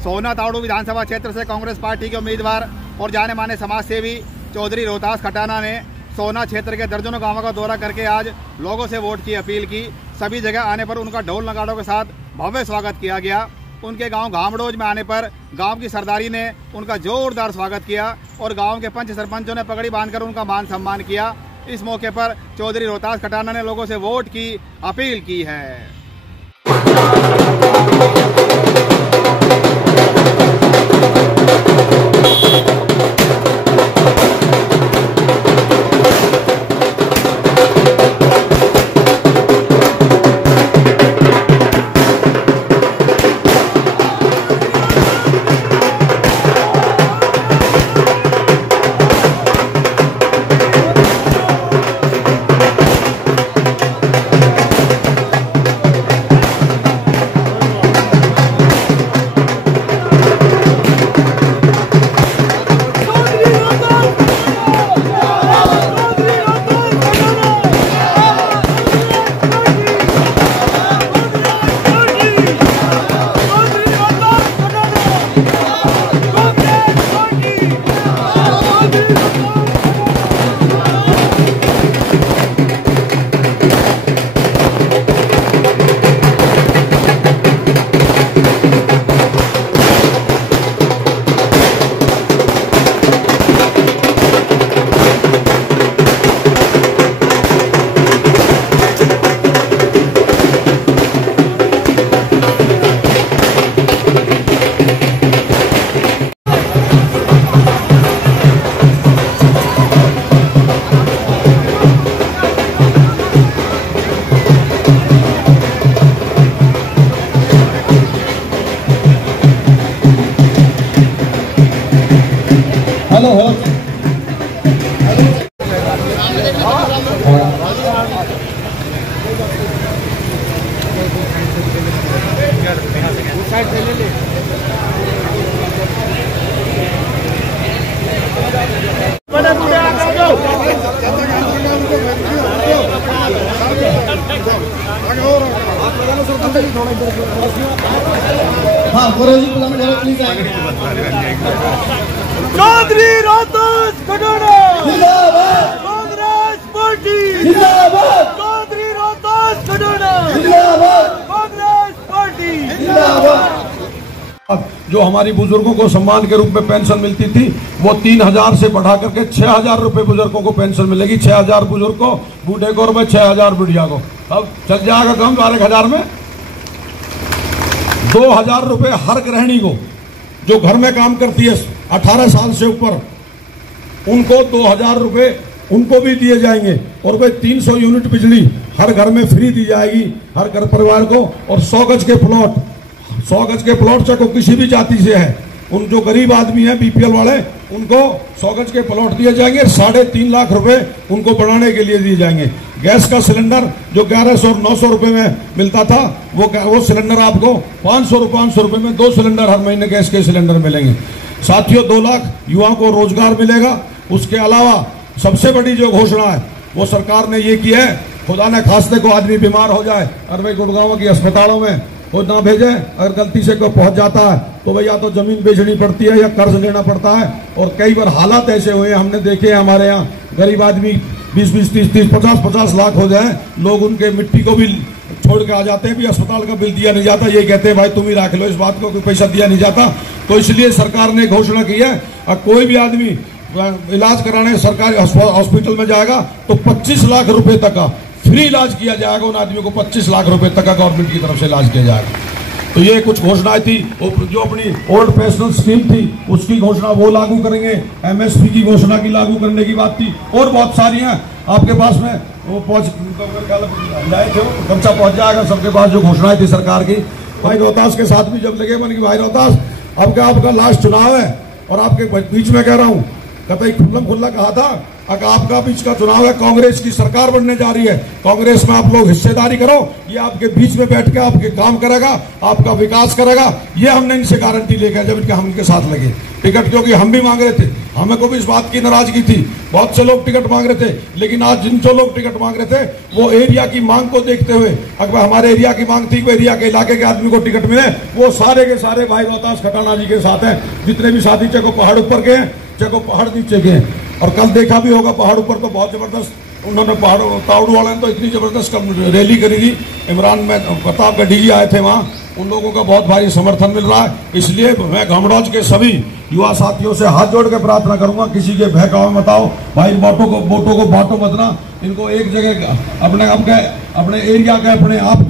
सोना ताड़ू विधानसभा क्षेत्र से कांग्रेस पार्टी के उम्मीदवार और जाने माने समाज सेवी चौधरी रोहतास खटाना ने सोना क्षेत्र के दर्जनों गांवों का दौरा करके आज लोगों से वोट की अपील की। सभी जगह आने पर उनका ढोल नगाड़ों के साथ भव्य स्वागत किया गया। उनके गांव घामडोज में आने पर गांव की सरदारी ने उनका जोरदार स्वागत किया और गांव के पंच सरपंचों ने पगड़ी बांधकर उनका मान सम्मान किया। इस मौके पर चौधरी रोहतास खटाना ने लोगों से वोट की अपील की है। चौधरी रोहतास खटाना जिंदाबाद, कांग्रेस पार्टी जिंदाबाद, चौधरी रोहतास खटाना जिंदाबाद, कांग्रेस पार्टी जिंदाबाद। जो हमारी बुजुर्गों को सम्मान के रूप में पेंशन मिलती थी वो 3000 से बढ़ा करके 6000 रुपए बुजुर्गों को पेंशन मिलेगी। 6000 बुजुर्ग को, बूढ़े को और 6000 बुढ़िया को। अब चल जाएगा कम 12,000 में। 2000 रुपए हर गृहिणी को जो घर में काम करती है 18 साल से ऊपर, उनको 2000 रुपए उनको भी दिए जाएंगे और वे 300 यूनिट बिजली हर घर में फ्री दी जाएगी हर घर परिवार को। और 100 गज के प्लॉट, 100 गज के प्लॉट चाहे किसी भी जाति से है, उन जो गरीब आदमी है बीपीएल वाले, उनको 100 गज के प्लॉट दिए जाएंगे। 3.5 लाख रुपए उनको बढ़ाने के लिए दिए जाएंगे। गैस का सिलेंडर जो 1100 और 900 रुपए में मिलता था वो सिलेंडर आपको 500 रुपए में 2 सिलेंडर हर महीने गैस के सिलेंडर मिलेंगे। साथियों 2 लाख युवाओं को रोजगार मिलेगा। उसके अलावा सबसे बड़ी जो घोषणा है वो सरकार ने ये की है, खुदा न खास्ते को आदमी बीमार हो जाए और भाई गुड़गांव की अस्पतालों में वो ना भेजे। अगर गलती से कोई पहुंच जाता है तो भैया तो जमीन बेचनी पड़ती है या कर्ज लेना पड़ता है। और कई बार हालात ऐसे हुए हमने देखे हमारे यहाँ, गरीब आदमी 20-20, 30-30, 50-50 लाख हो जाए, लोग उनके मिट्टी को भी छोड़ के आ जाते हैं, भी अस्पताल का बिल दिया नहीं जाता। ये कहते हैं भाई तुम ही रख लो, इस बात को कोई पैसा दिया नहीं जाता। तो इसलिए सरकार ने घोषणा की है, कोई भी आदमी इलाज कराने सरकारी हॉस्पिटल में जाएगा तो 25 लाख रुपए तक का फ्री इलाज किया जाएगा। उन आदमियों को 25 लाख रुपए तक का गवर्नमेंट की तरफ से इलाज किया जाएगा। तो ये कुछ घोषणाएं थी। जो अपनी ओल्ड पेंशन स्कीम थी उसकी घोषणा वो लागू करेंगे। एमएसपी की घोषणा की लागू करने की बात थी और बहुत सारी हैं आपके पास में। वो खर्चा पहुंच जाएगा सबके पास जो घोषणाएं थी सरकार की। भाई रोहतास के साथ भी जब लगे मन की भाई रोहतास अब क्या आपका लास्ट चुनाव है और आपके बीच में कह रहा हूँ, कतई खुल्ला कहा था अगर आपका बीच का चुनाव है, कांग्रेस की सरकार बनने जा रही है, कांग्रेस में आप लोग हिस्सेदारी करो, ये आपके बीच में बैठ के आपके काम करेगा, आपका विकास करेगा, ये हमने इनसे गारंटी लेकर जब इनके हम इनके साथ लगे। टिकट क्योंकि हम भी मांग रहे थे, हमें को भी इस बात की नाराजगी थी, बहुत से लोग टिकट मांग रहे थे, लेकिन आज जिन जो लोग टिकट मांग रहे थे वो एरिया की मांग को देखते हुए, अगर हमारे एरिया की मांग थी, वो एरिया के इलाके के आदमी को टिकट मिले, वो सारे के सारे भाई रोहतास खटाना जी के साथ हैं। जितने भी साथी चाहे पहाड़ ऊपर गए, चाहे पहाड़ नीचे गए, और कल देखा भी होगा पहाड़ ऊपर तो बहुत जबरदस्त उन्होंने पहाड़ तावड़ू वाले ने तो इतनी जबरदस्त रैली करी थी। इमरान में प्रतापगढ़ जी आए थे वहां, उन लोगों का बहुत भारी समर्थन मिल रहा है। इसलिए मैं घमरौज के सभी युवा साथियों से हाथ जोड़ के प्रार्थना करूंगा, किसी के बहकावे मत आओ भाई, वोटों को बांटो मत ना, इनको एक जगह अपने एरिया के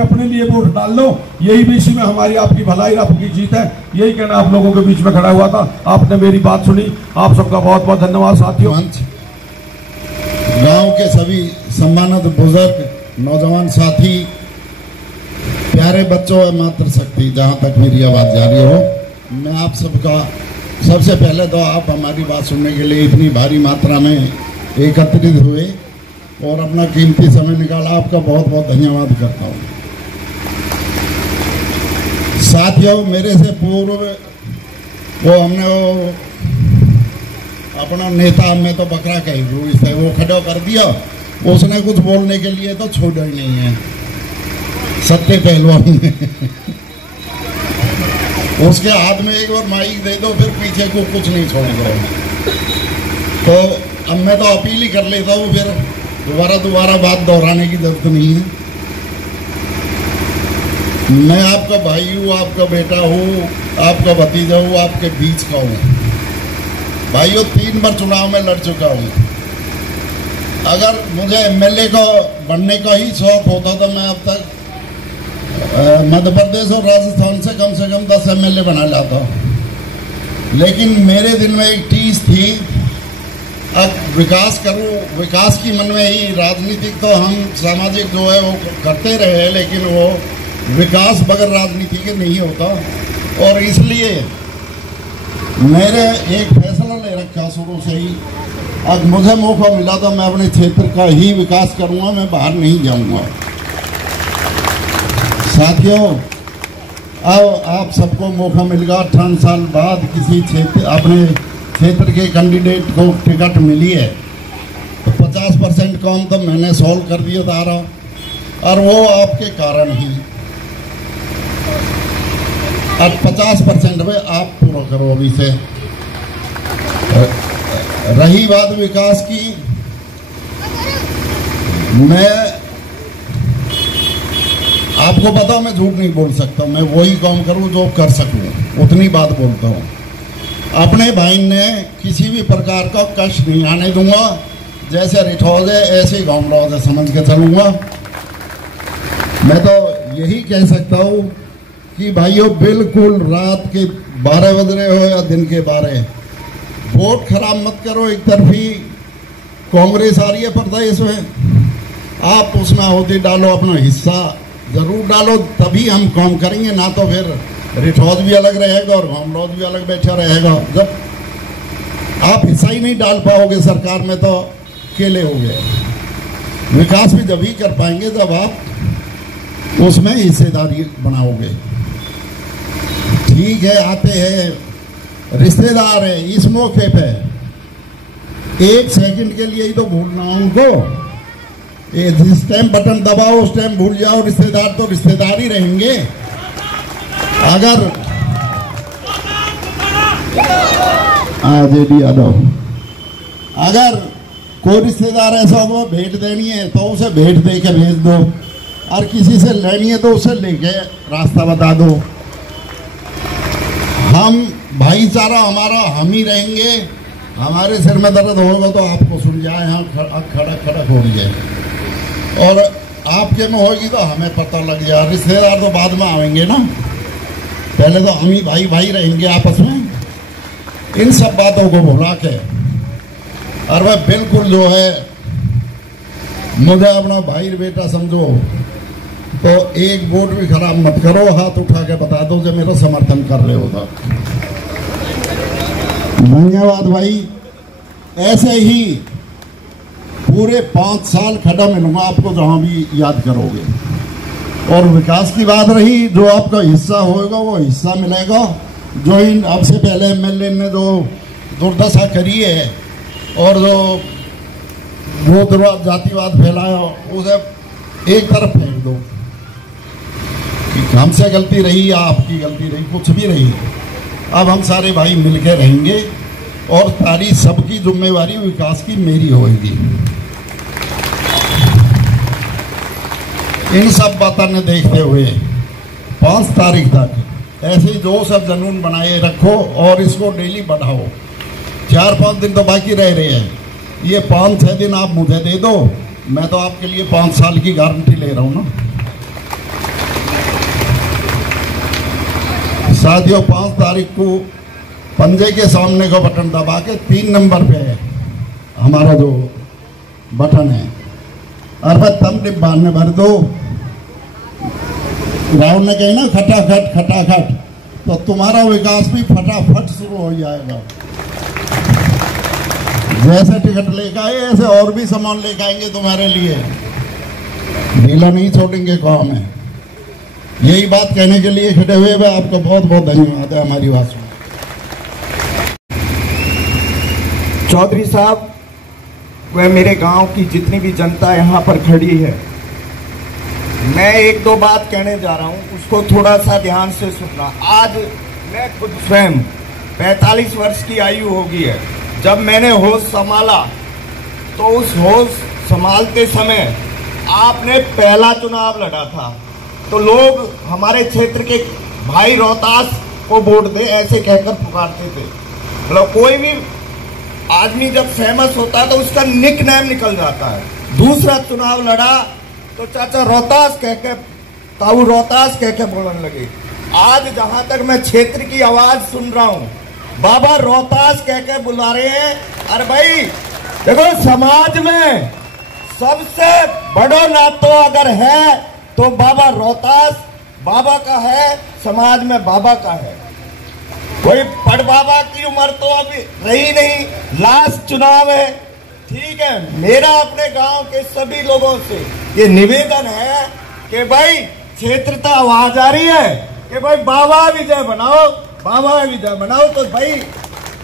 अपने लिए वोट डाल लो, यही भी इसी में हमारी आपकी भलाई आपकी जीत है। यही कहना आप लोगों के बीच में खड़ा हुआ था, आपने मेरी बात सुनी, आप सबका बहुत बहुत धन्यवाद साथियों। गांव के सभी सम्मानित बुजुर्ग, नौजवान साथी, प्यारे बच्चों और मातृशक्ति, जहां तक मेरी आवाज जा रही हो, मैं आप सबका सबसे पहले तो आप हमारी बात सुनने के लिए इतनी भारी मात्रा में एकत्रित हुए और अपना कीमती समय निकाला, आपका बहुत बहुत धन्यवाद करता हूं। साथियों, मेरे से पूर्व हमने अपना नेता में तो बकरा कही वो खड़ा कर दिया, उसने कुछ बोलने के लिए तो छोड़ा ही नहीं है, सत्य पहलवान ने उसके हाथ में एक बार माइक दे दो, फिर पीछे को कुछ नहीं छोड़ दो। तो अब मैं तो अपील ही कर लेता हूँ, फिर दोबारा बात दोहराने की जरूरत नहीं है। मैं आपका भाई हूँ, आपका बेटा हूँ, आपका भतीजा हूँ, आपके बीच का हूँ। भाइयों, 3 बार चुनाव में लड़ चुका हूँ। अगर मुझे एमएलए को बनने का ही शौक होता तो मैं अब तक मध्य प्रदेश और राजस्थान से कम 10 एमएलए बना लाता। लेकिन मेरे दिल में एक टीस थी, अब विकास करूँ, विकास की मन में ही, राजनीतिक तो हम सामाजिक जो है वो करते रहे, लेकिन वो विकास बगैर राजनीति के नहीं होता। और इसलिए मेरे एक फैसला ले रखा शुरू से ही, अब मुझे मौका मिला तो मैं अपने क्षेत्र का ही विकास करूंगा, मैं बाहर नहीं जाऊंगा। साथियों, अब आप सबको मौका मिलेगा, 18 साल बाद किसी अपने क्षेत्र के कैंडिडेट को टिकट मिली है तो 50% काम तो मैंने सॉल्व कर दिया था, और वो आपके कारण ही। अब 50% में आप पूरा करो अभी से। रही बात विकास की, मैं आपको पता, मैं झूठ नहीं बोल सकता, मैं वही काम करूं जो कर सकूं, उतनी बात बोलता हूं। अपने भाई ने किसी भी प्रकार का कष्ट नहीं आने दूंगा, जैसे रिठौज है ऐसे ही घमरौज है, समझ के चलूंगा। मैं तो यही कह सकता हूं कि भाइयों, बिल्कुल रात के 12 बज रहे हो या दिन के 12, वोट खराब मत करो। एक तरफी कांग्रेस आ रही है प्रदेश में, आप उसमें होती डालो, अपना हिस्सा जरूर डालो, तभी हम काम करेंगे, ना तो फिर रिठौज भी अलग रहेगा और घमरौज भी अलग बैठा रहेगा। जब आप हिस्सा ही नहीं डाल पाओगे सरकार में तो अकेले हो गए। विकास भी जब ही कर पाएंगे जब आप उसमें हिस्सेदारी बनाओगे। ठीक है, आते हैं रिश्तेदार है, इस मौके पे 1 सेकंड के लिए ही तो भूलना उनको, जिस टाइम बटन दबाओ उस टाइम भूल जाओ। रिश्तेदार तो रिश्तेदार ही रहेंगे। अगर जेडी यादव, अगर कोई रिश्तेदार ऐसा हो भेंट देनी है तो उसे भेंट दे के भेज दो, और किसी से लेनी है तो उसे लेके रास्ता बता दो। हम भाईचारा हमारा हम ही रहेंगे। हमारे सिर में दर्द होगा तो आपको सुन जाए, यहाँ खड़क हो रही है, और आपके में होगी तो हमें पता लग जाए। रिश्तेदार तो बाद में आएंगे ना, पहले तो हम ही भाई भाई रहेंगे आपस में। इन सब बातों को भुला के, और वह बिल्कुल जो है मुझे अपना भाई बेटा समझो, तो एक वोट भी खराब मत करो, हाथ उठा के बता दो जो मेरा समर्थन कर रहे हो तो। धन्यवाद भाई। ऐसे ही पूरे 5 साल खड़ा मिलूंगा आपको जहां भी याद करोगे। और विकास की बात रही, जो आपका हिस्सा होगा वो हिस्सा मिलेगा। जो इन अब से पहले एमएलए ने जो दुर्दशा करी है और जो वो जातिवाद फैलाया, उसे एक तरफ फेंक दो कि हमसे गलती रही या आपकी गलती रही, कुछ भी रही। अब हम सारे भाई मिलकर रहेंगे और सारी सबकी जिम्मेवारी विकास की मेरी होगी। इन सब बातों ने देखते हुए 5 तारीख तक ऐसे ही जोश और जुनून बनाए रखो और इसको डेली बढ़ाओ। 4-5 दिन तो बाकी रह रहे हैं, ये 5-6 दिन आप मुझे दे दो, मैं तो आपके लिए 5 साल की गारंटी ले रहा हूं ना। साथियों, 5 तारीख को पंजे के सामने का बटन दबा के 3 नंबर पे हमारा जो बटन है, अरे तम डिब्बा में भर दो। राहुल ने कही ना खटाखट खटाखट, तो तुम्हारा विकास भी फटाफट शुरू हो जाएगा। जैसे टिकट लेकर आए ऐसे और भी सामान लेकर आएंगे तुम्हारे लिए, ढीला नहीं छोड़ेंगे काम है। यही बात कहने के लिए खड़े हुए हैं। आपका बहुत बहुत धन्यवाद है हमारी बात सुन। चौधरी साहब, वह मेरे गांव की जितनी भी जनता यहाँ पर खड़ी है, मैं 1-2 बात कहने जा रहा हूँ, उसको थोड़ा सा ध्यान से सुनना। आज मैं खुद स्वयं 45 वर्ष की आयु हो गई है। जब मैंने होश संभाला तो उस होश संभालते समय आपने पहला चुनाव लड़ा था, तो लोग हमारे क्षेत्र के भाई रोहतास को वोट दे ऐसे कहकर पुकारते थे। मतलब कोई भी आदमी जब फेमस होता है तो उसका निक नेम निकल जाता है। दूसरा चुनाव लड़ा तो चाचा रोहतास कह के, ताऊ रोहतास कह के बोलने लगे। आज जहां तक मैं क्षेत्र की आवाज सुन रहा हूं, बाबा रोहतास कह के बुला रहे हैं। अरे भाई देखो, समाज में सबसे बड़ो नातो अगर है तो बाबा रोहतास बाबा का है, समाज में बाबा का है। कोई बड़ बाबा की उम्र तो अभी रही नहीं, लास्ट चुनाव है, ठीक है। मेरा अपने गांव के सभी लोगों से ये निवेदन है कि भाई क्षेत्र तो आवाज आ रही है कि भाई बाबा विजय बनाओ, बाबा विजय बनाओ। तो भाई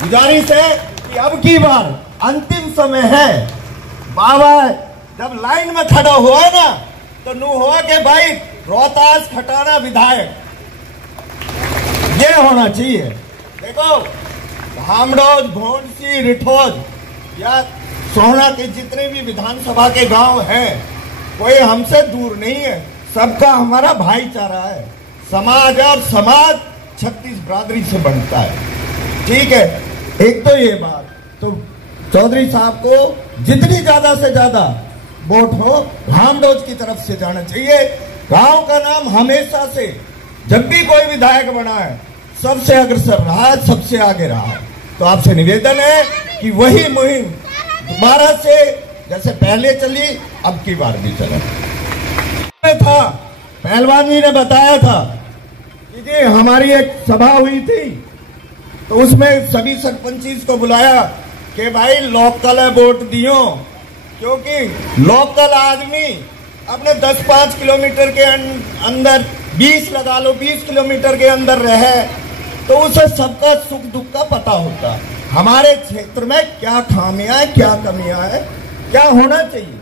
गुजारिश है कि अब की बार अंतिम समय है, बाबा जब लाइन में खड़ा हुआ ना तो नू हुआ कि भाई रोहतास खटाना विधायक, ये होना चाहिए। देखो, धामडोज, भोंडसी, रिठोज या सोहना के जितने भी विधानसभा के गांव हैं, कोई हमसे दूर नहीं है, सबका हमारा भाईचारा है। समाज और समाज 36 बिरादरी से बनता है, ठीक है। एक तो ये बात, तो चौधरी साहब को जितनी ज्यादा से ज्यादा वोट हो धामडोज की तरफ से जाना चाहिए। गांव का नाम हमेशा से जब भी कोई विधायक बना है सबसे अग्रसर रहा है, सबसे आगे रहा है। तो आपसे निवेदन है कि वही मुहिम दोबारा से जैसे पहले चली अब की बार भी चले। था पहलवान जी ने बताया था कि जी हमारी एक सभा हुई थी, तो उसमें सभी सरपंच को बुलाया कि भाई लोकल है वोट दियो, क्योंकि लोकल आदमी अपने 10-5 किलोमीटर के अंदर 20 लगा लो 20 किलोमीटर के अंदर रहे तो उसे सबका सुख दुख का पता होता है। हमारे क्षेत्र में क्या खामियां है, क्या कमियां है, क्या होना चाहिए,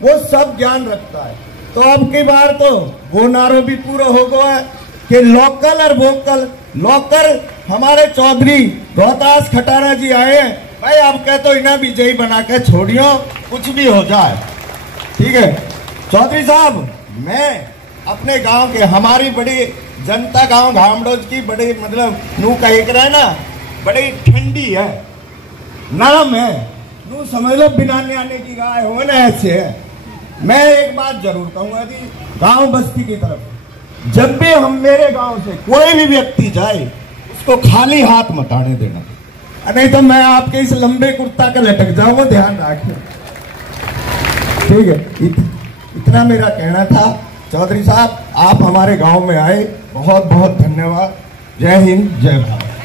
वो सब ज्ञान रखता है। तो अब की बार तो वो नारा भी पूरा हो गया है कि लोकल और वोकल। लोकल हमारे चौधरी रोहतास खटाना जी आए हैं, भाई आप कह तो इन्हें विजयी बना के छोड़ियो, कुछ भी हो जाए, ठीक है। चौधरी साहब, मैं अपने गांव के, हमारी बड़ी जनता गांव धामडोज की बड़ी मतलब नू कही करे ना बड़ी ठंडी है, नरम है, नू समझ लो बिना न्याने की गाय हो ना, ऐसे है। मैं एक बात जरूर कहूंगा कि गांव बस्ती की तरफ जब भी हम मेरे गांव से कोई भी व्यक्ति जाए उसको खाली हाथ मत आने देना, नहीं तो मैं आपके इस लंबे कुर्ता का लटक जाऊंगा, ध्यान रखिए, ठीक है। इतना मेरा कहना था। चौधरी साहब, आप हमारे गांव में आए, बहुत बहुत धन्यवाद। जय हिंद, जय भारत।